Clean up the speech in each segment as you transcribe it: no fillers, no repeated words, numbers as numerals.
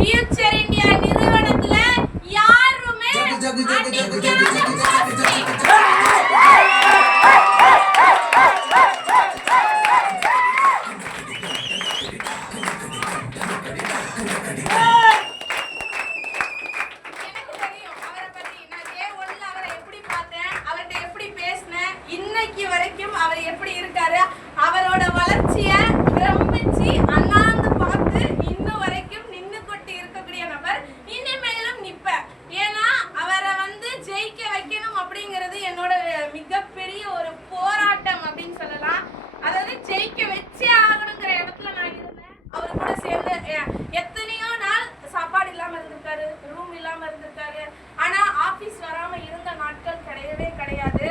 Future India நிறுவனத்துல யாருமே இன்னைக்கு வரைக்கும் அவர் எப்படி இருக்காரு, அவரோட வளர்ச்சிய பிரமிச்சு அண்ணாந்து பார்த்து இன்னும் வரைக்கும் நின்னு கொண்டு இருக்கக்கூடிய நபர். இனிமேலும் நிப்ப. ஏன்னா அவரை ஜெயிக்க வைக்கணும் அப்படிங்கிறது என்னோட மிகப்பெரிய ஒரு போராட்டம் அப்படின்னு சொல்லலாம். அதாவது ஜெயிக்க வச்சே ஆகணுங்கிற இடத்துல நான் இருந்தேன். அவர் கூட சேர்ந்து எத்தனையோ நாள் சாப்பாடு இல்லாம இருந்திருக்காரு, ரூம் இல்லாம இருந்திருக்காரு. ஆனா ஆபீஸ் வராம இருந்த நாட்கள் கிடையவே கிடையாது.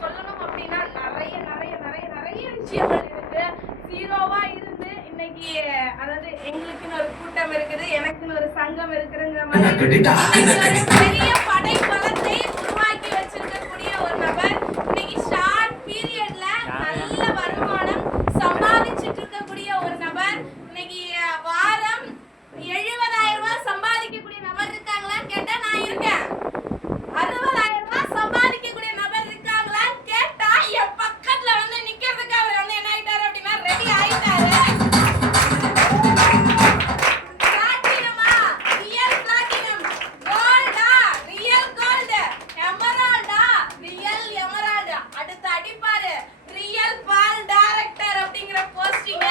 சொல்லணும் அப்படின்னா நிறைய நிறைய நிறைய நிறைய விஷயங்கள் இருக்கு. ஜீரோவா இருந்து இன்னைக்கு அதாவது எங்களுக்குன்னு ஒரு கூட்டம் இருக்குது, எனக்குன்னு ஒரு சங்கம் இருக்குங்கிற மாதிரி பெரிய படை பலத்தை உருவாக்கி வச்சிருக்கக்கூடிய ஒரு நபர். இன்னைக்கு ஷார்ட் பீரியட்ல நல்ல வருமானம் சம்பாதிச்சுட்டு இருக்கக்கூடிய ஒரு நபர். இன்னைக்கு வாரம் 70,000 ரூபாய் சம்பாதிக்கக்கூடிய நபர் இருக்காங்களான்னு கேட்டா நான் இருக்கேன். 60,000 ரூபாய் சம்பாதிக்கக்கூடிய நபர் இருக்காங்களான்னு கேட்டா என் பக்கத்துல நிக்கிறதுக்கு அவர் என்ன ஆயிட்டாரு அப்படின்னா ரெடி ஆயிட்டாரு. பிளாட்டினமா, ரியல் பிளாட்டினம், கோல்டா, ரியல் கோல்டு, எமரால்டா, ரியல் எமரால்டு. அடுத்து அடிப்பாரு ரியல் பால் டைரக்டர் அப்படிங்கிற போஸ்டிங்க.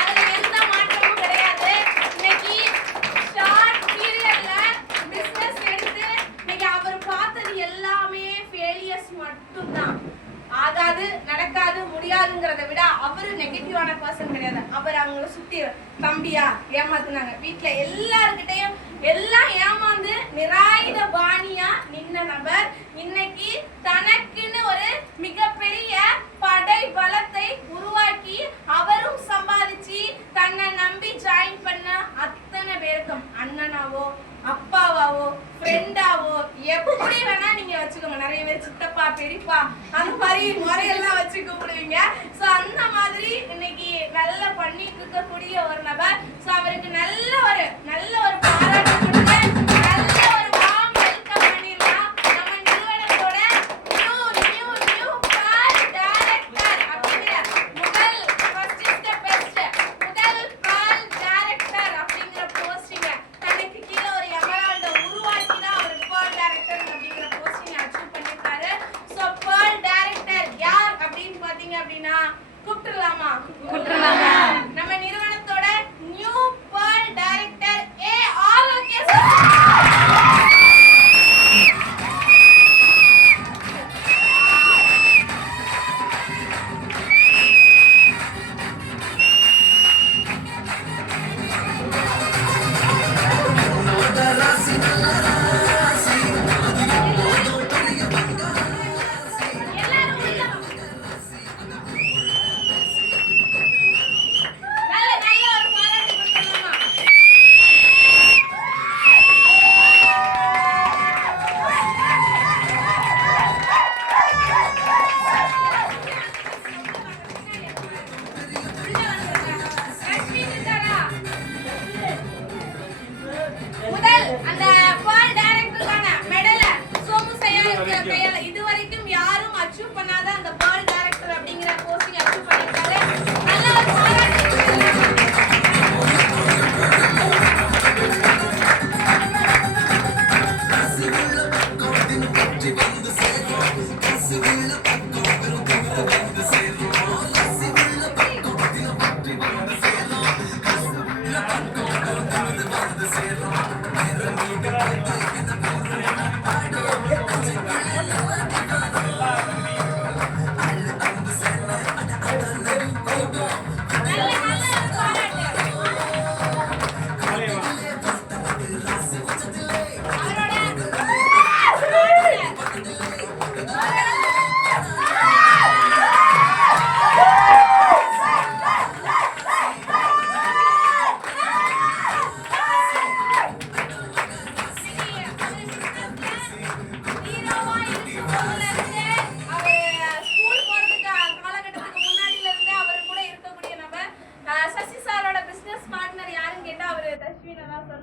அதுல எந்த மாற்றமும் கிடையாது. இன்னைக்கு ஷார்ட் பீரியட்ல பிசினஸ் எடுத்து இன்னைக்கு அவர் பார்த்தது எல்லாமே ஃபெயிலியர்ஸ் மட்டும்தான். ஆகாது, நடக்காது, முடியாதுங்கிறத விட அவரு நெகட்டிவான பர்சன் கிடையாது. அவர் அவங்கள சுத்தி தம்பியா ஏமாத்துனாங்க, வீட்டுல எல்லாருக்கிட்டையும் எல்லாம் ஏமாந்து நிராயுத பாணியா நின்ன நபர் இன்னைக்கு தனக்குன்னு ஒரு மிகப்பெரிய படை பலத்தை உருவாக்கி அவரும் சம்பாதிச்சு தன்னை நம்பி ஜாயின் பண்ண அத்தனை பேருக்கும் அண்ணனாவோ அப்பாவாவோ ஃப்ரெண்டாவோ எப்படி வேணா நீங்க வச்சுக்கோங்க. நிறைய பேர் சித்தப்பா பெரியப்பா அந்த மாதிரி முறையெல்லாம் வச்சுக்க முடியுங்க. சோ அந்த மாதிரி இன்னைக்கு நல்லா பண்ணிட்டு இருக்கக்கூடிய ஒரு நபர். சோ அவருக்கு நல்ல ஒரு பாராட்டு கொடுங்க, நல்ல ஒரு வார்ம் வெல்கம் பண்ணிடலாம். நம்ம நிறுவனத்தோட நியூ பால் டைரக்டர் அப்படிங்கிற முதல் ஃபர்ஸ்ட் ஸ்டெப் பெஸ்ட் முதல் பால் டைரக்டர் அப்படிங்கிற போஸ்டிங்க தனக்கு கீழே ஒரு எமரால்ட உருவாக்கி தான் அவர் பால் டைரக்டர் அப்படிங்கிற போஸ்டிங் அச்சீவ் பண்ணிருக்காரு. சோ பால் டைரக்டர் யார் அப்படின்னு பாத்தீங்க அப்படின்னா கூப்பிட்டுலாமா? நம்ம நிறுவனத்தோட நியூ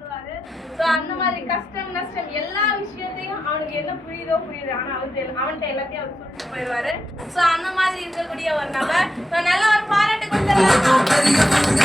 சொல்லுவாரு. சோ அந்த மாதிரி கஷ்டம் நஷ்டம் எல்லா விஷயத்தையும் அவனுக்கு என்ன புரியுதோ புரியுது, ஆனா அவன்கிட்ட எல்லாத்தையும் அவர் சொல்லிட்டு போயிடுவாரு. சோ அந்த மாதிரி இருக்கக்கூடிய ஒரு நபர். நல்ல ஒரு பாராட்டு கொடுத்துருவாங்க.